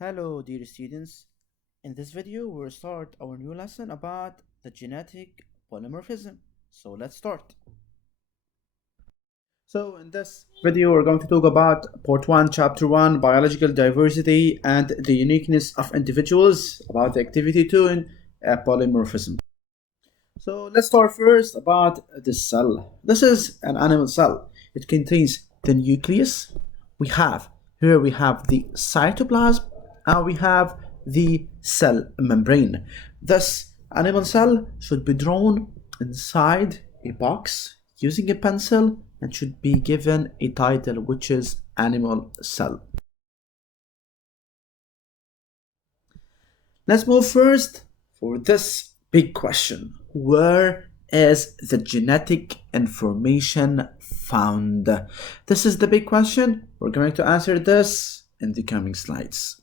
Hello dear students, in this video we'll start our new lesson about the genetic polymorphism. So let's start. So in this video we're going to talk about part 1, chapter 1, biological diversity and the uniqueness of individuals, about the activity 2 in polymorphism. So let's start first about the cell. This is an animal cell. It contains the nucleus. We have the cytoplasm and we have the cell membrane. This animal cell should be drawn inside a box using a pencil and should be given a title, which is animal cell. Let's move first for this big question. Where is the genetic information found? This is the big question. We're going to answer this in the coming slides.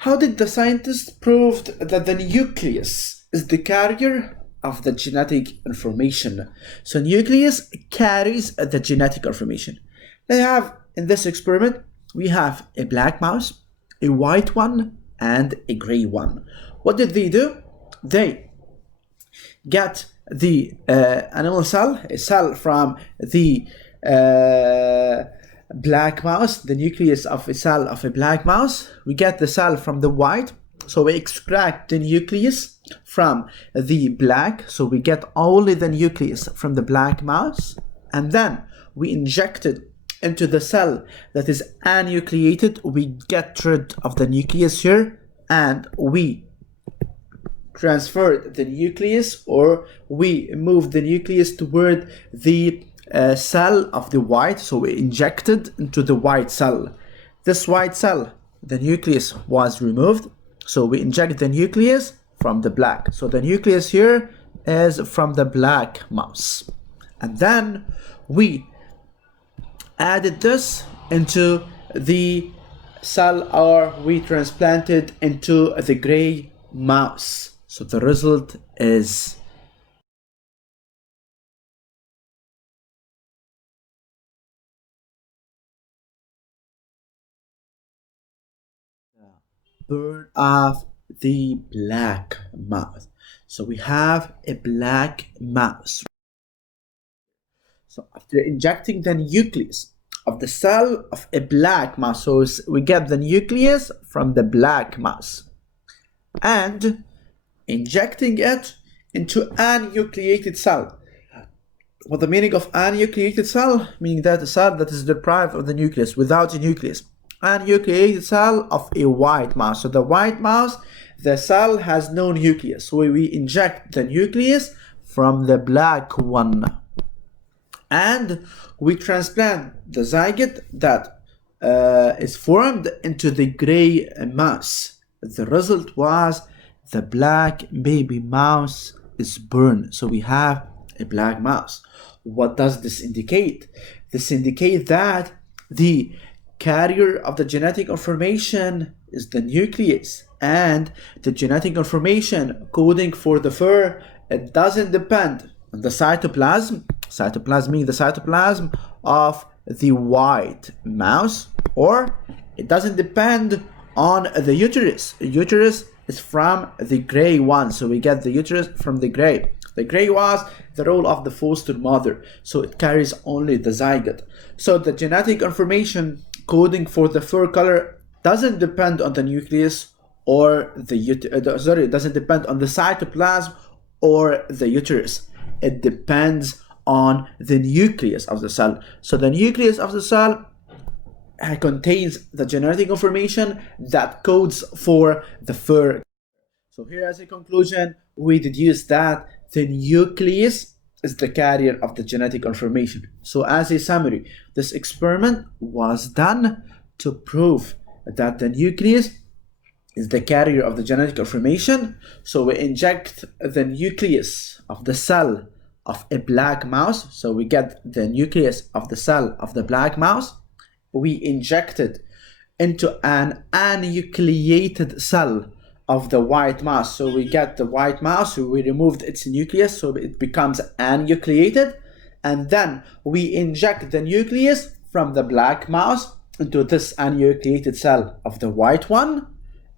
How did the scientists prove that the nucleus is the carrier of the genetic information? So nucleus carries the genetic information. They have, in this experiment, we have a black mouse, a white one, and a gray one. What did they do? They get the animal cell, a cell from the black mouse, the nucleus of a cell of a black mouse. We get the cell from the white, so we extract the nucleus from the black, so we get only the nucleus from the black mouse, and then we inject it into the cell that is anucleated. We get rid of the nucleus here and we transfer the nucleus, or we move the nucleus toward the cell of the white, so we injected into the white cell. This white cell, the nucleus was removed, so we inject the nucleus from the black. So the nucleus here is from the black mouse, and then we added this into the cell, or we transplanted into the gray mouse. So the result is birth of the black mouse. So we have a black mouse. So after injecting the nucleus of the cell of a black mouse, so we get the nucleus from the black mouse and injecting it into an nucleated cell. What the meaning of anucleated cell? Meaning that a cell that is deprived of the nucleus, without a nucleus. Anucleated cell of a white mouse. So the white mouse, the cell has no nucleus. So we inject the nucleus from the black one. And we transplant the zygote that is formed into the gray mouse. The result was the black baby mouse is born. So we have a black mouse. What does this indicate? This indicates that the carrier of the genetic information is the nucleus, and the genetic information coding for the fur, it doesn't depend on the cytoplasm. Cytoplasm means the cytoplasm of the white mouse, or it doesn't depend on the uterus. The uterus is from the gray one, so we get the uterus from the gray. The gray was the role of the foster mother, so it carries only the zygote. So the genetic information coding for the fur color doesn't depend on the nucleus or it doesn't depend on the cytoplasm or the uterus. It depends on the nucleus of the cell. So the nucleus of the cell contains the genetic information that codes for the fur. So here, as a conclusion, we deduce that the nucleus is the carrier of the genetic information. So as a summary, this experiment was done to prove that the nucleus is the carrier of the genetic information. So we inject the nucleus of the cell of a black mouse. So we get the nucleus of the cell of the black mouse. We inject it into an anucleated cell of the white mouse. So we get the white mouse, we removed its nucleus, so it becomes anucleated, and then we inject the nucleus from the black mouse into this anucleated cell of the white one,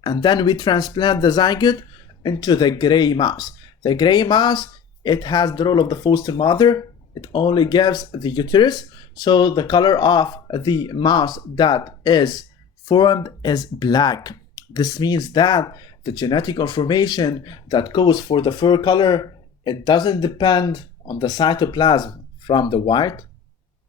and then we transplant the zygote into the gray mouse. The gray mouse, it has the role of the foster mother. It only gives the uterus, so the color of the mouse that is formed is black. This means that the genetic information that goes for the fur color, it doesn't depend on the cytoplasm from the white,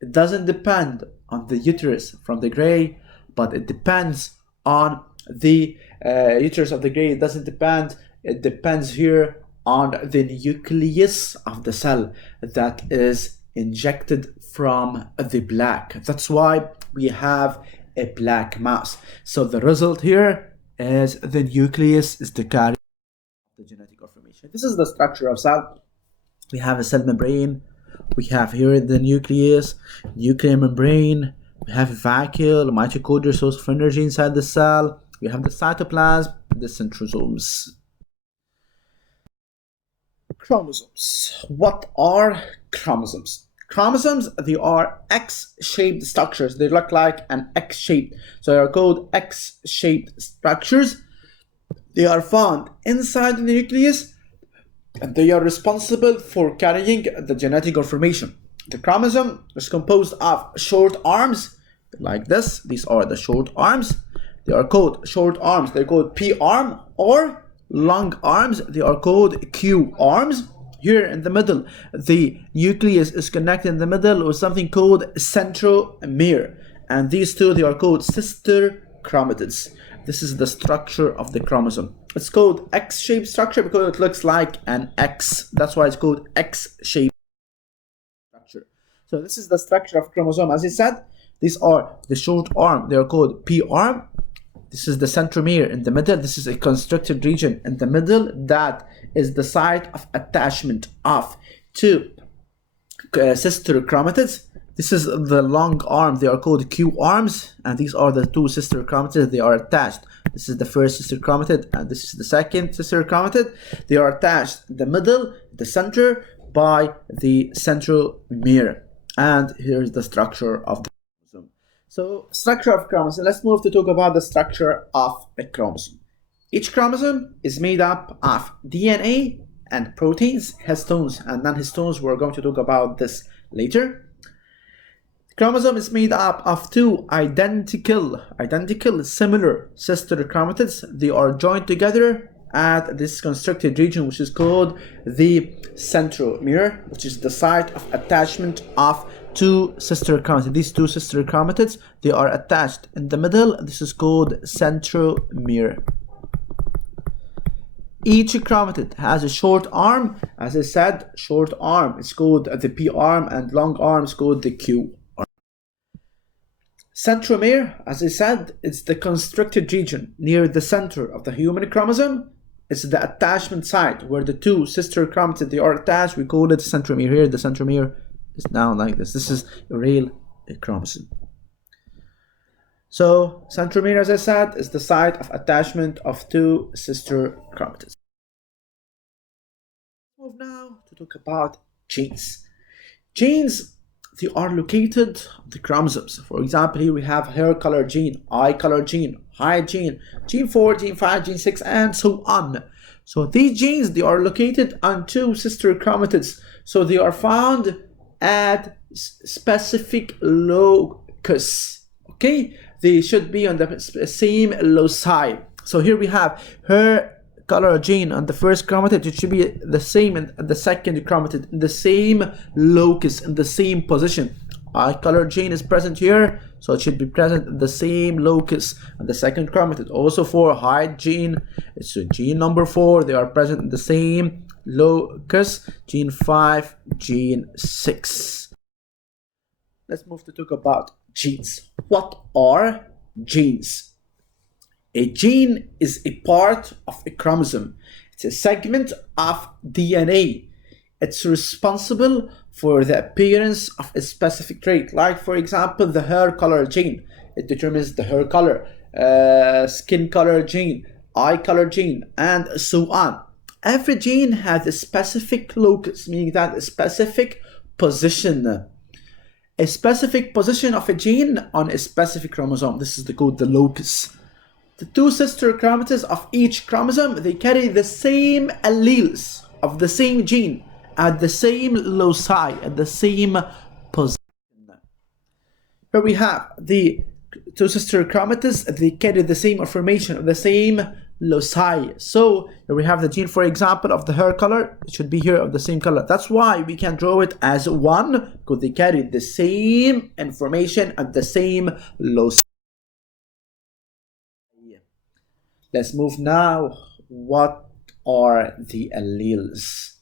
it doesn't depend on the uterus from the gray, but it depends on the uterus of the gray. It doesn't depend, it depends here on the nucleus of the cell that is injected from the black. That's why we have a black mouse. So the result here is the nucleus is the carrier of the genetic information. This is the structure of cell. We have a cell membrane. We have here the nucleus, nuclear membrane. We have a vacuole, mitochondrial source of energy inside the cell. We have the cytoplasm, the centrosomes. Chromosomes. What are chromosomes? Chromosomes, they are X-shaped structures. They look like an X shape. So they are called X-shaped structures. They are found inside the nucleus, and they are responsible for carrying the genetic information. The chromosome is composed of short arms, like this. These are the short arms. They are called short arms. They're called P arm, or long arms. They are called Q arms. Here in the middle, the nucleus is connected in the middle with something called centromere. And these two, they are called sister chromatids. This is the structure of the chromosome. It's called X-shaped structure because it looks like an X. That's why it's called X-shaped structure. So this is the structure of chromosome. As I said, these are the short arm. They are called P arm. This is the centromere in the middle. This is a constricted region in the middle. That is the site of attachment of two sister chromatids. This is the long arm. They are called Q arms, and these are the two sister chromatids. They are attached. This is the first sister chromatid, and this is the second sister chromatid. They are attached in the middle, the center, by the centromere. And here's the structure of the chromosome. So, structure of chromosome. Let's move to talk about the structure of a chromosome. Each chromosome is made up of DNA and proteins, histones and non-histones. We're going to talk about this later. Chromosome is made up of two identical, similar sister chromatids. They are joined together at this constricted region, which is called the centromere, which is the site of attachment of two sister chromatids. These two sister chromatids, they are attached in the middle. This is called centromere. Each chromatid has a short arm. As I said, short arm is called the P arm, and long arm is called the Q arm. Centromere, as I said, it's the constricted region near the center of the human chromosome. It's the attachment site where the two sister chromatids, they are attached. We call it centromere. Here the centromere is now like this. This is a real chromosome. So centromere, as I said, is the site of attachment of two sister chromatids. Move now to talk about genes. Genes, they are located on the chromosomes. For example, here we have hair color gene, eye color gene, height gene, gene 4, gene 5, gene 6, and so on. So these genes, they are located on two sister chromatids. So they are found at specific locus. Okay, they should be on the same loci. So here we have hair color gene on the first chromatid. It should be the same in the second chromatid, in the same locus, in the same position. Eye color gene is present here, so it should be present in the same locus on the second chromatid. Also for height gene, it's gene number 4. They are present in the same locus. Gene 5, gene 6. Let's move to talk about genes. What are genes? A gene is a part of a chromosome. It's a segment of DNA. It's responsible for the appearance of a specific trait. Like, for example, the hair color gene. It determines the hair color. Skin color gene. eye color gene, and so on. Every gene has a specific locus, meaning that a specific position. A specific position of a gene on a specific chromosome. This is called the locus. The two sister chromatin of each chromosome, they carry the same alleles of the same gene at the same loci, at the same position. Here we have the two sister chromatids, they carry the same information of the same loci. So here we have the gene, for example, of the hair color. It should be here of the same color. That's why we can draw it as one, because they carry the same information at the same loci. Let's move now. What are the alleles?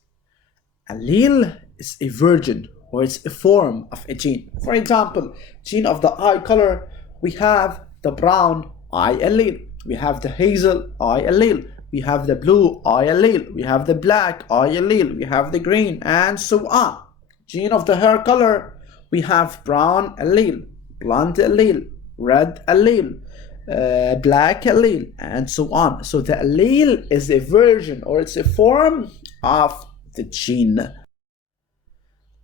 Allele is a version, or it's a form of a gene. For example, gene of the eye color, we have the brown eye allele, we have the hazel eye allele, we have the blue eye allele, we have the black eye allele, we have the green, and so on. Gene of the hair color, we have brown allele, blonde allele, red allele, black allele, and so on. So the allele is a version, or it's a form of the gene.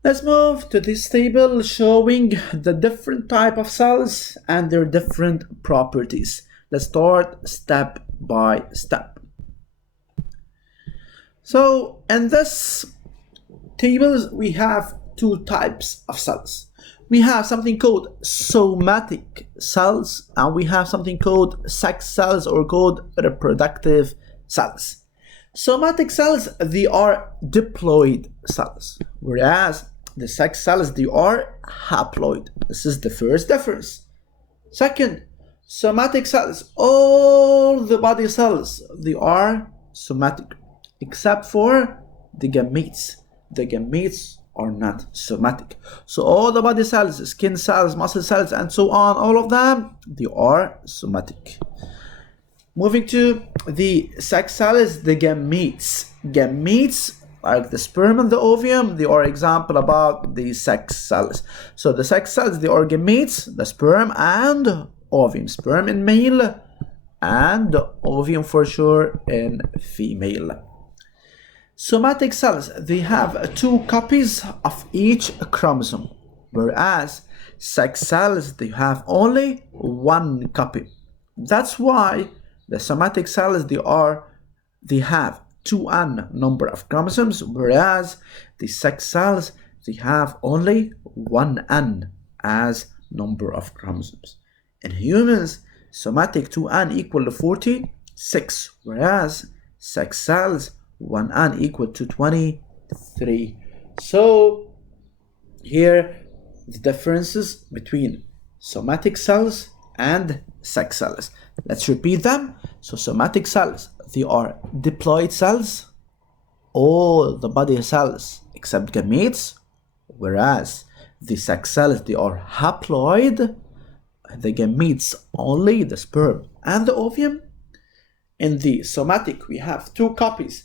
Let's move to this table showing the different type of cells and their different properties. Let's start step by step. So in this table we have two types of cells. We have something called somatic cells, and we have something called sex cells, or called reproductive cells. Somatic cells, they are diploid cells, whereas the sex cells, they are haploid. This is the first difference. Second, somatic cells, all the body cells, they are somatic, except for the gametes. The gametes are not somatic. So all the body cells, skin cells, muscle cells, and so on, all of them, they are somatic. Moving to the sex cells, the gametes. Gametes, like the sperm and the ovum, they are example about the sex cells. So the sex cells, they are gametes, the sperm and ovum. Sperm in male and the ovum for sure in female. Somatic cells, they have two copies of each chromosome, whereas sex cells, they have only one copy. That's why the somatic cells, they have 2n number of chromosomes, whereas the sex cells, they have only 1n as number of chromosomes. In humans, somatic 2n equal to 46, whereas sex cells 1n equal to 23. So here the differences between somatic cells and sex cells. Let's repeat them. So somatic cells, they are diploid cells, all the body cells except gametes, whereas the sex cells, they are haploid, the gametes only the sperm and the ovum. In the somatic, we have two copies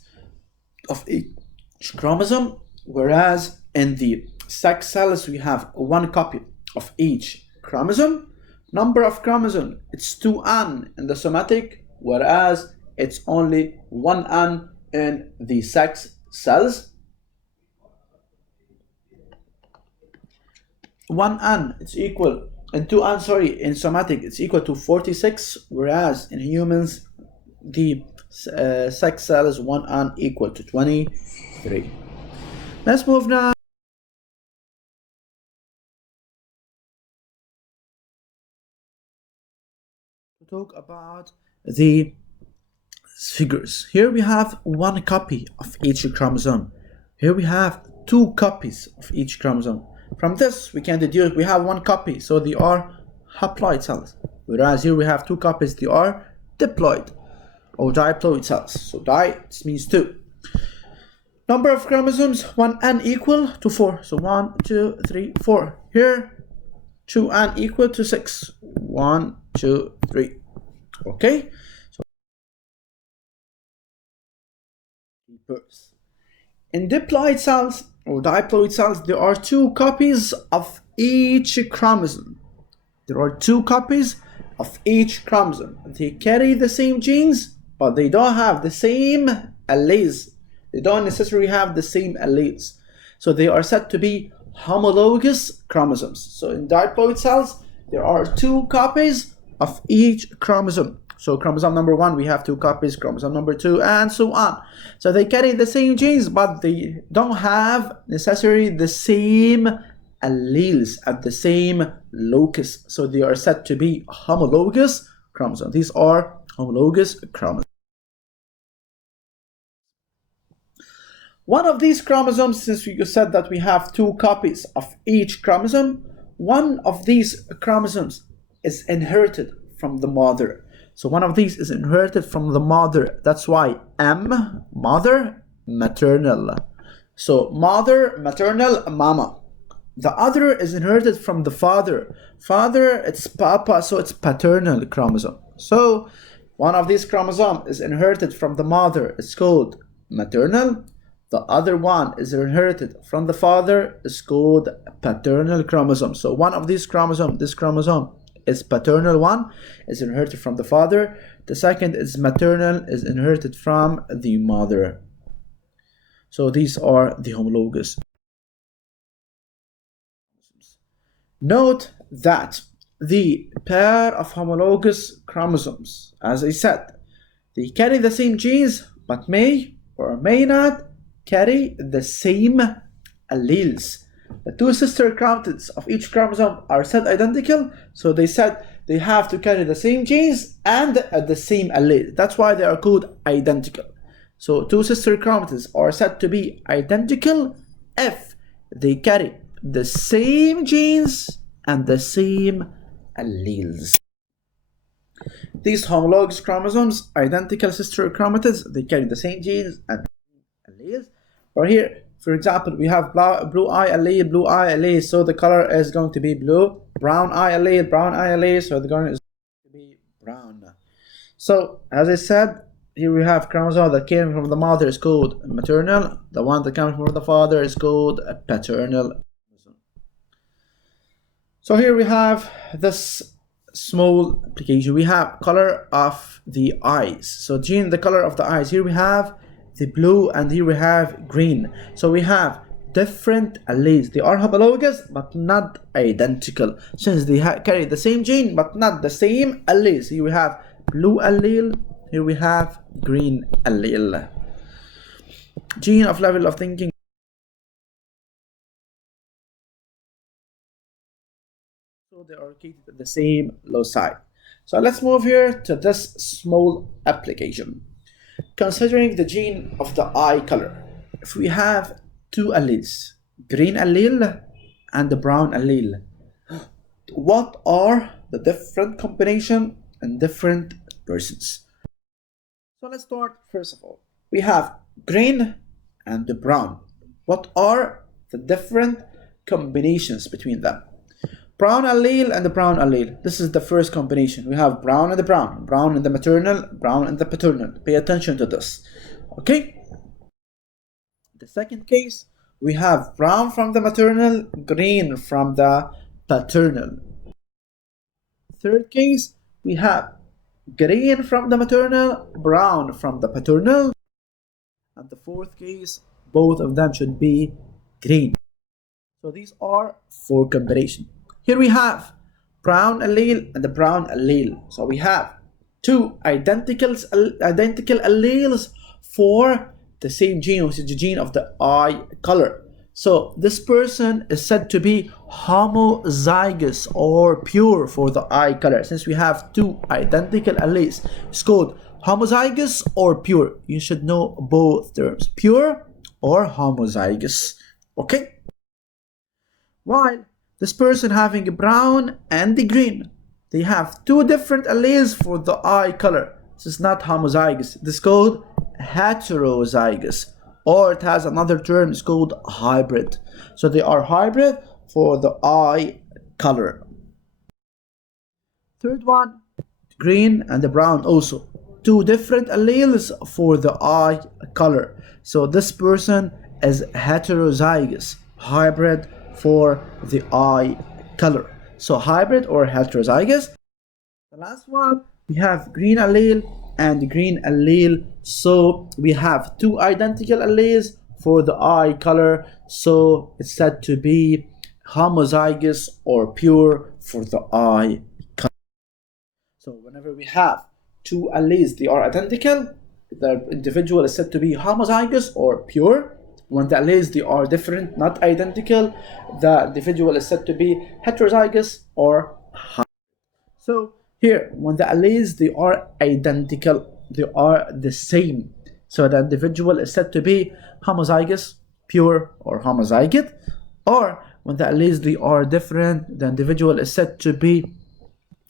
of each chromosome, whereas in the sex cells, we have one copy of each chromosome. Number of chromosomes, it's 2n in the somatic, whereas it's only 1n in the sex cells. 1n, it's equal, and 2n, sorry, in somatic, it's equal to 46, whereas in humans, the sex cells 1n equal to 23. Let's move now to talk about the figures. Here we have one copy of each chromosome. Here we have two copies of each chromosome. From this we can deduce we have one copy, so they are haploid cells, whereas here we have two copies, they are diploid or diploid cells. So di means two. Number of chromosomes, 1n equal to 4. So 1, 2, 3, 4. Here 2n equal to 6. 1, 2, 3. Okay. So in diploid cells or diploid cells, there are two copies of each chromosome. There are two copies of each chromosome. They carry the same genes, but they don't have the same alleles. They don't necessarily have the same alleles. So they are said to be homologous chromosomes. So in diploid cells, there are 2 copies of each chromosome. So chromosome number 1, we have 2 copies, chromosome number 2, and so on. So they carry the same genes, but they don't have necessarily the same alleles at the same locus. So they are said to be homologous chromosomes. These are homologous chromosomes. One of these chromosomes, since we said that we have 2 copies of each chromosome, one of these chromosomes is inherited from the mother. So one of these is inherited from the mother. That's why M, mother, maternal. So mother, maternal, mama. The other is inherited from the father. Father, it's papa, so it's paternal chromosome. So one of these chromosomes is inherited from the mother. It's called maternal. The other one is inherited from the father. It's called paternal chromosome. So one of these chromosomes, this chromosome, is paternal one, is inherited from the father. The second is maternal, is inherited from the mother. So these are the homologous. Note that the pair of homologous chromosomes, as I said, they carry the same genes, but may or may not carry the same alleles. The 2 sister chromatids of each chromosome are said identical, so they said they have to carry the same genes and the same allele. That's why they are called identical. So 2 sister chromatids are said to be identical if they carry the same genes and the same alleles. These homologous chromosomes, identical sister chromatids, they carry the same genes and alleles. Or here, for example, we have blue eye allele, so the color is going to be blue. Brown eye allele, so the color is going to be brown. So, as I said, here we have chromosome that came from the mother is called maternal. The one that comes from the father is called paternal. So here we have this small application. We have color of the eyes. So the color of the eyes. Here we have the blue and here we have green. So we have different alleles. They are homologous but not identical, since they carry the same gene but not the same alleles. Here we have blue allele, here we have green allele. Gene of level of thinking. So they are located at the same loci. So let's move here to this small application. Considering the gene of the eye color, if we have 2 alleles, green allele and the brown allele, what are the different combination in different persons? So let's start first of all. We have green and the brown. What are the different combinations between them? Brown allele and the brown allele. This is the first combination. We have brown and the brown. Brown and the maternal, brown and the paternal. Pay attention to this. Okay? The second case, we have brown from the maternal, green from the paternal. Third case, we have green from the maternal, brown from the paternal. And the fourth case, both of them should be green. So these are 4 combinations. Here we have brown allele and the brown allele. So we have 2 identical alleles for the same gene, which is the gene of the eye color. So this person is said to be homozygous or pure for the eye color. Since we have 2 identical alleles, it's called homozygous or pure. You should know both terms, pure or homozygous. Okay? While this person having a brown and the green, they have 2 different alleles for the eye color. This is not homozygous. This is called heterozygous, or it has another term, it's called hybrid. So they are hybrid for the eye color. Third one, green and the brown also. 2 different alleles for the eye color. So this person is heterozygous, hybrid for the eye color. So hybrid or heterozygous. The last one, we have green allele and green allele. So we have two identical alleles for the eye color, so it's said to be homozygous or pure for the eye color. So whenever we have two alleles, they are identical, the individual is said to be homozygous or pure. When the alleles they are different, not identical, the individual is said to be heterozygous or hybrid. So here, when the alleles they are identical, they are the same, so the individual is said to be homozygous, pure, or homozygote. Or when the alleles they are different, the individual is said to be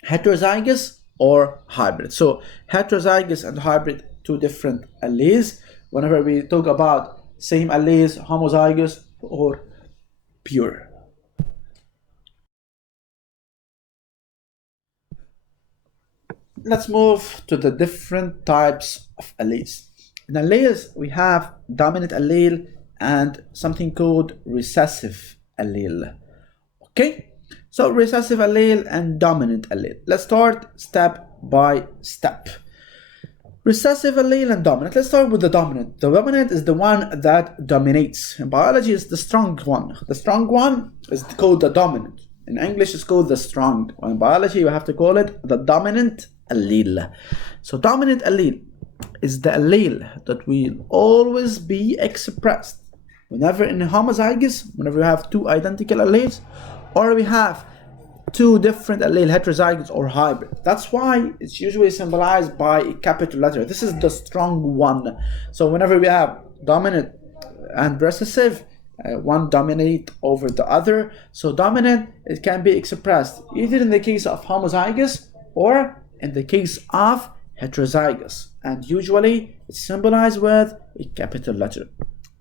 heterozygous or hybrid. So heterozygous and hybrid, two different alleles. Whenever we talk about same alleles, homozygous or pure. Let's move to the different types of alleles. In alleles, we have dominant allele and something called recessive allele. Okay, so recessive allele and dominant allele. Let's start step by step. Recessive allele and dominant. Let's start with the dominant. The dominant is the one that dominates. In biology, it's the strong one. The strong one is called the dominant. In English, it's called the strong. In biology, you have to call it the dominant allele. So dominant allele is the allele that will always be expressed whenever in homozygous, whenever we have two identical alleles, or we have two different allele, heterozygous or hybrid. That's why it's usually symbolized by a capital letter. This is the strong one. So whenever we have dominant and recessive, one dominate over the other. So dominant, it can be expressed either in the case of homozygous or in the case of heterozygous, and usually it's symbolized with a capital letter.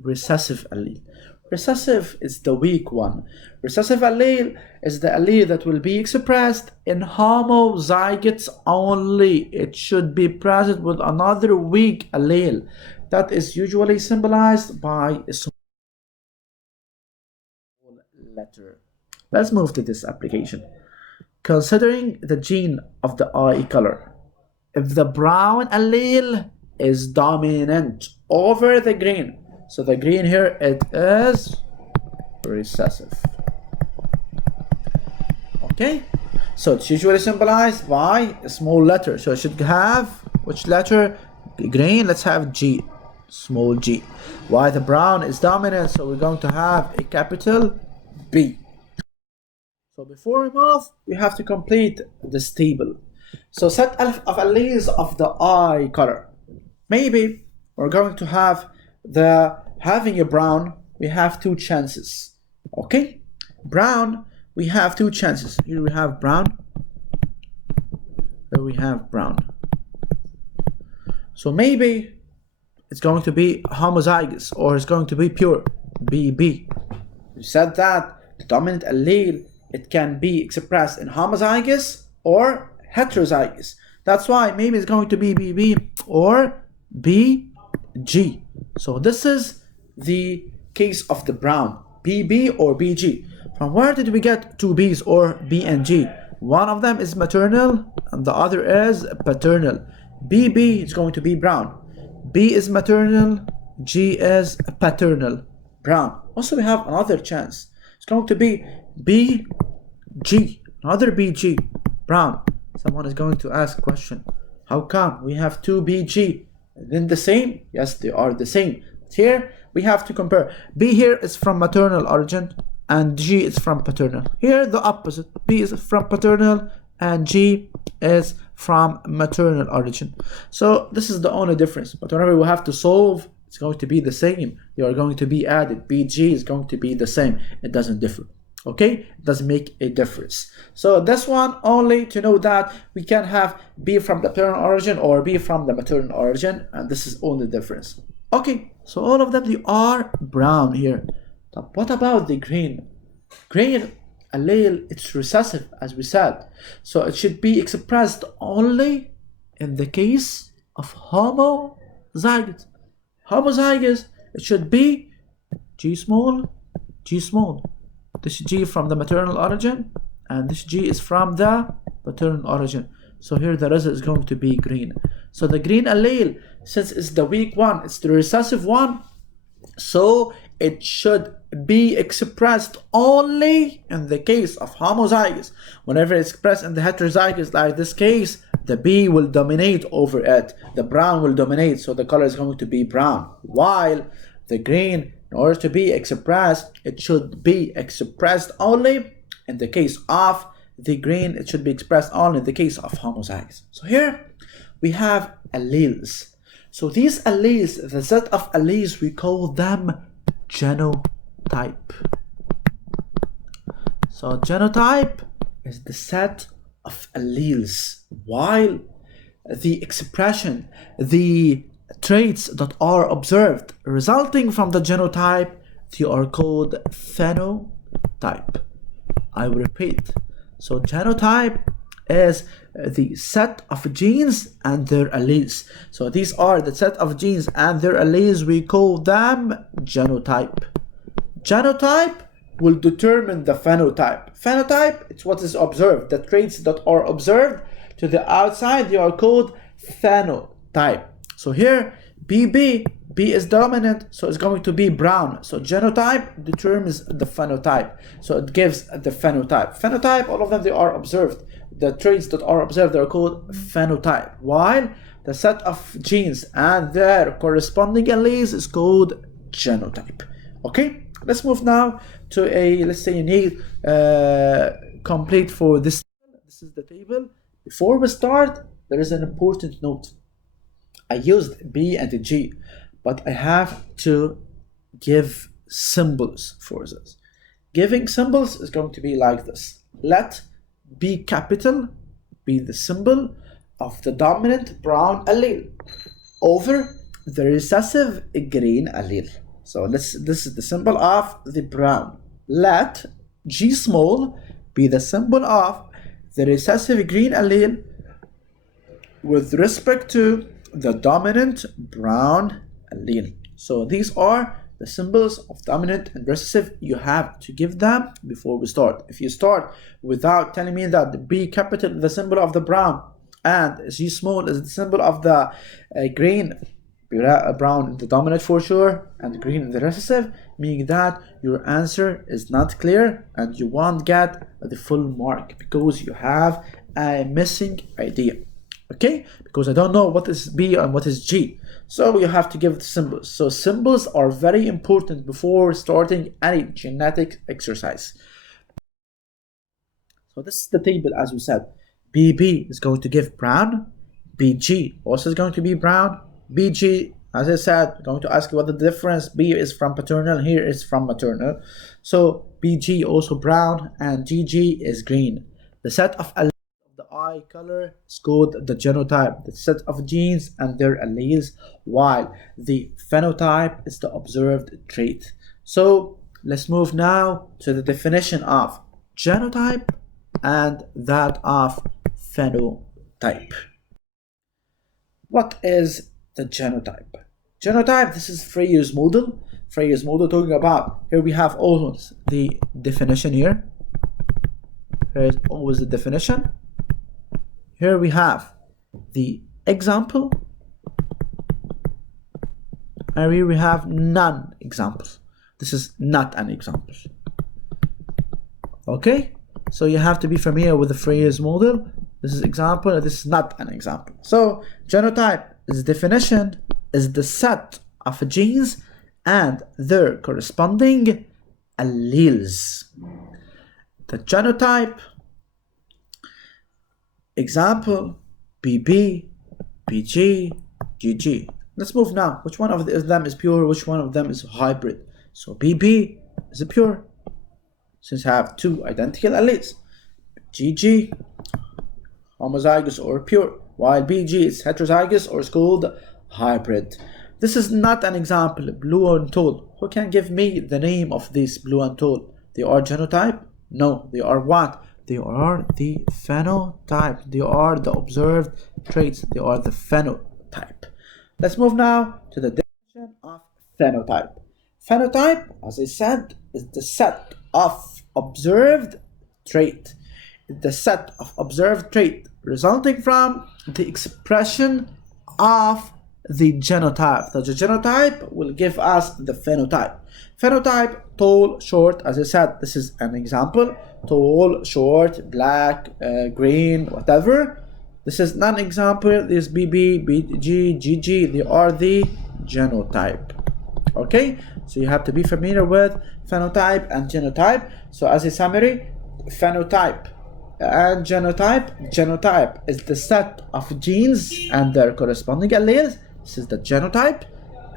Recessive allele. Recessive is the weak one. Recessive allele is the allele that will be expressed in homozygotes only. It should be present with another weak allele that is usually symbolized by a small letter. Let's move to this application. Considering the gene of the eye color, if the brown allele is dominant over the green, so the green here, it is recessive. Okay, so it's usually symbolized by a small letter. So it should have which letter? Green, let's have G, small g. Why the brown is dominant? So we're going to have a capital B. So before we move, we have to complete this table. So set of alleles of the eye color. Maybe we're going to have having a brown, we have two chances. Okay, brown, we have two chances. Here we have brown, here we have brown. So maybe it's going to be homozygous or it's going to be pure, BB. We said that the dominant allele, it can be expressed in homozygous or heterozygous. That's why maybe it's going to be BB or BG. So this is the case of the brown, BB or BG. From where did we get two B's or B and G? One of them is maternal and the other is paternal. BB is going to be brown, B is maternal, G is paternal, brown. Also we have another chance. It's going to be BG, another BG, brown. Someone is going to ask a question. How come we have two BG? Then the same? Yes, they are the same. Here we have to compare. B here is from maternal origin and G is from paternal. Here the opposite. B is from paternal and G is from maternal origin. So this is the only difference. But whenever we have to solve, it's going to be the same. They are going to be added. BG is going to be the same. It doesn't differ. Okay, it doesn't make a difference. So this one only to know that we can have B from the paternal origin or B from the maternal origin, and this is only difference. Okay, so all of them, they are brown here. But what about the green? Green allele, it's recessive as we said. So it should be expressed only in the case of homozygous. Homozygous, it should be G small, G small. This G from the maternal origin and this G is from the paternal origin. So here the result is going to be green. So the green allele, since it's the weak one, it's the recessive one, so it should be expressed only in the case of homozygous. Whenever it's expressed in the heterozygous, like this case, the B will dominate over it. The brown will dominate, so the color is going to be brown. While the green, in order to be expressed, it should be expressed only in the case of the green. It should be expressed only in the case of homozygous. So here we have alleles. So these alleles, the set of alleles, we call them genotype. So genotype is the set of alleles, while the expression, the traits that are observed resulting from the genotype, they are called phenotype. I will repeat. So genotype is the set of genes and their alleles. So these are the set of genes and their alleles, we call them genotype. Genotype will determine the phenotype. Phenotype, it's what is observed. The traits that are observed to the outside, they are called phenotype. So here, B is dominant, so it's going to be brown. So genotype determines the phenotype. So it gives the phenotype. Phenotype, all of them, they are observed. The traits that are observed, they are called phenotype. While the set of genes and their corresponding alleles is called genotype. Okay, let's move now to a, let's say, you need complete for this. This is the table. Before we start, there is an important note. I used B and G, but I have to give symbols for this. Giving symbols is going to be like this. Let B capital be the symbol of the dominant brown allele over the recessive green allele. So this is the symbol of the brown. Let G small be the symbol of the recessive green allele with respect to the dominant brown allele. So these are the symbols of dominant and recessive. You have to give them before we start. If you start without telling me that the B capital is the symbol of the brown and G small is the symbol of the green, brown the dominant for sure and green the recessive, meaning that your answer is not clear and you won't get the full mark because you have a missing idea. Okay, because I don't know what is B and what is G, so you have to give the symbols. So symbols are very important before starting any genetic exercise. So this is the table as we said. BB is going to give brown, BG also is going to be brown, BG, as I said, I'm going to ask you what the difference. B is from paternal, here is from maternal. So BG also brown and GG is green. The set of alleles of the eye color is called the genotype, the set of genes and their alleles, while the phenotype is the observed trait. So let's move now to the definition of genotype and that of phenotype. What is the genotype? Genotype, this is Freyr's model. Freyr's model talking about, here we have always the definition here. Here is always the definition. Here we have the example. And here we have non-examples. This is not an example. Okay? So you have to be familiar with the Freyr's model. This is example, and this is not an example. So genotype is definition is the set of genes and their corresponding alleles. The genotype example BB, BG, GG. Let's move now. Which one of them is pure? Which one of them is hybrid? So BB is pure, since I have two identical alleles. GG, homozygous or pure, while BG is heterozygous or is called hybrid. This is not an example. Blue and tall. Who can give me the name of this blue and tall? They are genotype? No, they are what? They are the phenotype. They are the observed traits. They are the phenotype. Let's move now to the definition of phenotype. Phenotype, as I said, is the set of observed trait. The set of observed trait resulting from the expression of the genotype. So the genotype will give us the phenotype. Phenotype, tall, short, as I said, this is an example. Tall, short, black, green, whatever. This is non-example. This BB, BG, GG, they are the genotype. Okay, so you have to be familiar with phenotype and genotype. So as a summary, phenotype and genotype. Genotype is the set of genes and their corresponding alleles. This is the genotype.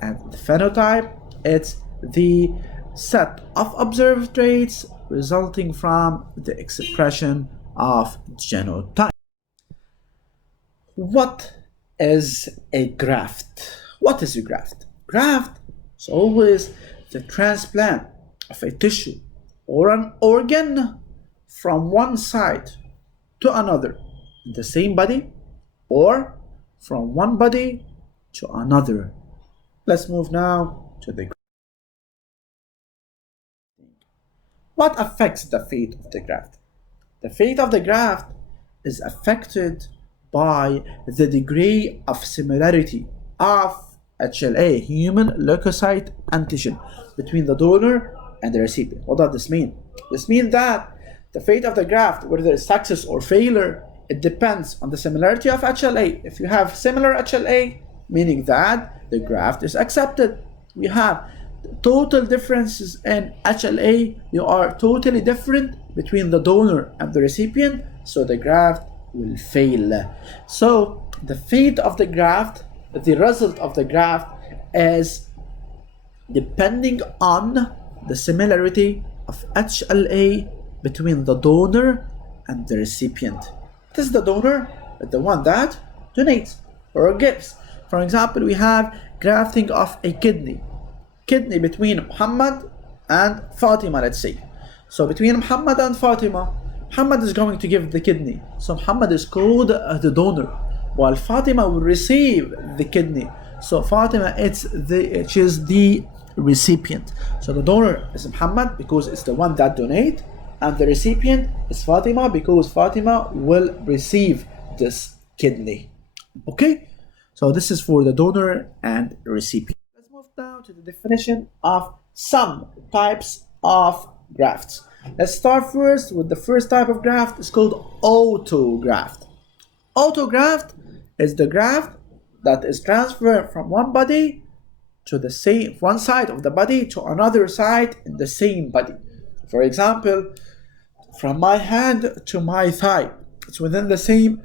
And the phenotype, it's the set of observed traits resulting from the expression of genotype. What is a graft? What is a graft? Graft is always the transplant of a tissue or an organ from one side to another in the same body, or from one body to another. Let's move now to the graft. What affects the fate of the graft? The fate of the graft is affected by the degree of similarity of HLA, human leukocyte antigen, between the donor and the recipient. What does this mean? This means that the fate of the graft, whether it's success or failure, it depends on the similarity of HLA. If you have similar HLA, meaning that the graft is accepted. We have total differences in HLA, they are totally different between the donor and the recipient, so the graft will fail. So the fate of the graft, the result of the graft, is depending on the similarity of HLA between the donor and the recipient. This is the donor, the one that donates or gives. For example, we have grafting of a kidney between Muhammad and Fatima, let's say. So between Muhammad and Fatima, Muhammad is going to give the kidney. So Muhammad is called the donor, while Fatima will receive the kidney. So Fatima, she is the recipient. So the donor is Muhammad because it's the one that donates, and the recipient is Fatima because Fatima will receive this kidney. Okay? So this is for the donor and recipient. Let's move now to the definition of some types of grafts. Let's start first with the first type of graft. It's called autograft. Autograft is the graft that is transferred from one body to the same, one side of the body to another side in the same body. For example, from my hand to my thigh, it's within the same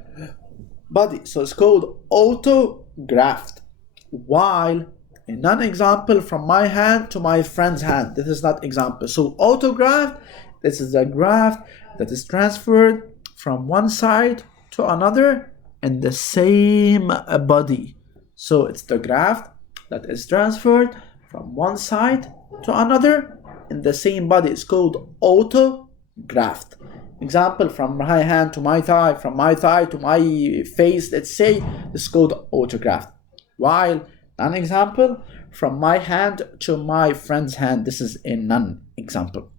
body, so it's called autograft. While a non-example, from my hand to my friend's hand, this is not example. So autograft, this is a graft that is transferred from one side to another in the same body. So it's the graft that is transferred from one side to another in the same body. It's called autograft. Example, from my hand to my thigh, from my thigh to my face, let's say, this is called autograft. While non-example, from my hand to my friend's hand, this is a non-example.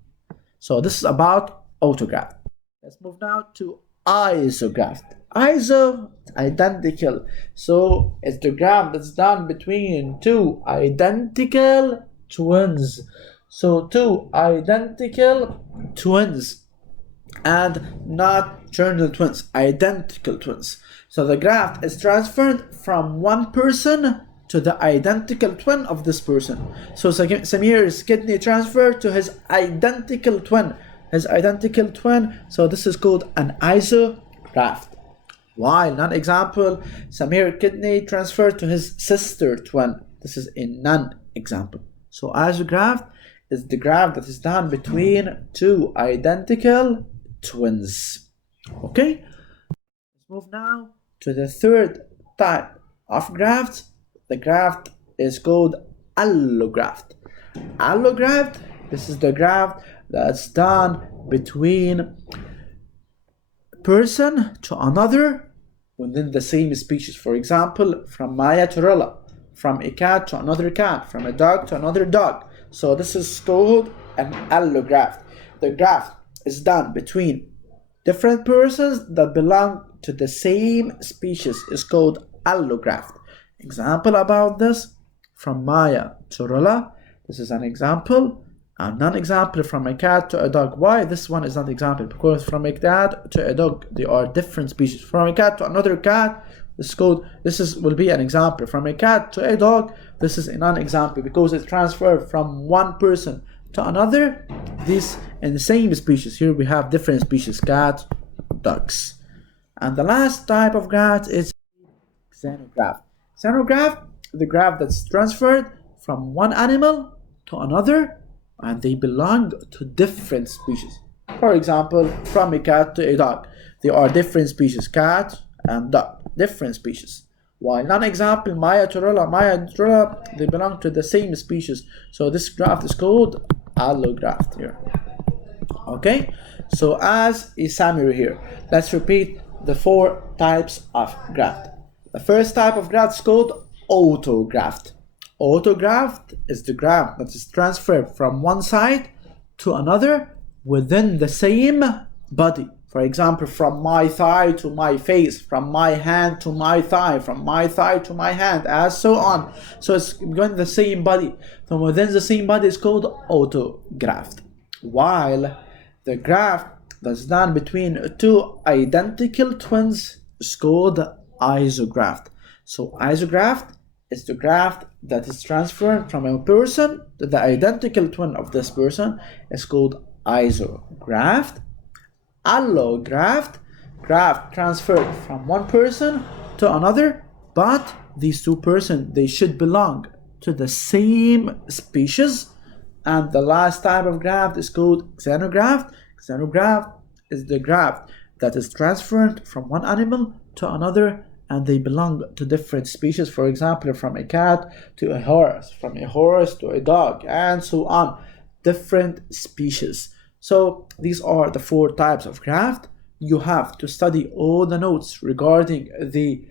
So this is about autograft. Let's move now to isograft. Iso, identical. So it's the graft that's done between two identical twins. So two identical twins, and not fraternal twins, identical twins. So the graft is transferred from one person to the identical twin of this person. So Samir's kidney transferred to his identical twin. So this is called an isograft. While non-example, Samir's kidney transferred to his sister twin. This is a non-example. So isograft is the graft that is done between two identical twins. Okay? Let's move now to the third type of graft. The graft is called allograft. Allograft, this is the graft that's done between person to another within the same species. For example, from Maya to Rilla, from a cat to another cat, from a dog to another dog. So this is called an allograft. The graft is done between different persons that belong to the same species. Is called allograft. example about this from Maya to Rilla. This is an example, and non-example from a cat to a dog. Why this one is not example? Because from a cat to a dog, they are different species. From a cat to another cat, will be an example. From a cat to a dog, this is a non-example because it transferred from one person to another. This in the same species. Here we have different species, cat, dogs. And the last type of graft is xenograft. Xenograft, the graft that's transferred from one animal to another, and they belong to different species. For example, from a cat to a dog, they are different species, cat and dog, different species. While non-example, Maya to Rilla, they belong to the same species. So this graft is called allograft here. Okay, so as a summary here, let's repeat the 4 types of graft. The first type of graft is called autograft. Autograft is the graft that is transferred from one side to another within the same body. For example, from my thigh to my face, from my hand to my thigh, from my thigh to my hand, as so on. So it's going the same body. From within the same body is called autograft. While the graft that's done between 2 identical twins is called isograft. So isograft is the graft that is transferred from a person to the identical twin of this person is called isograft. Allograft, graft transferred from one person to another, but these 2 persons, they should belong to the same species. And the last type of graft is called xenograft. Xenograft is the graft that is transferred from one animal to another, and they belong to different species. For example, from a cat to a horse, from a horse to a dog, and so on. Different species. So these are the 4 types of graft. You have to study all the notes regarding the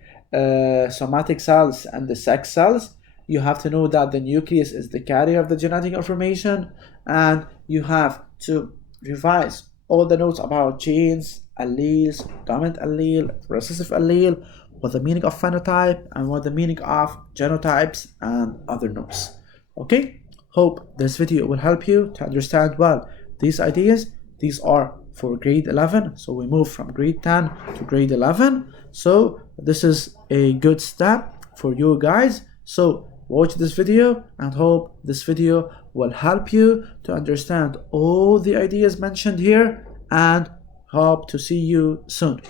somatic cells and the sex cells. You have to know that the nucleus is the carrier of the genetic information, and you have to revise all the notes about genes, alleles, dominant allele, recessive allele, what the meaning of phenotype, and what the meaning of genotypes, and other notes. Okay, hope this video will help you to understand well these ideas. These are for grade 11, so we move from grade 10 to grade 11. So this is a good step for you guys. So watch this video and hope this video will help you to understand all the ideas mentioned here, and hope to see you soon.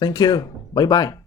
Thank you. Bye bye.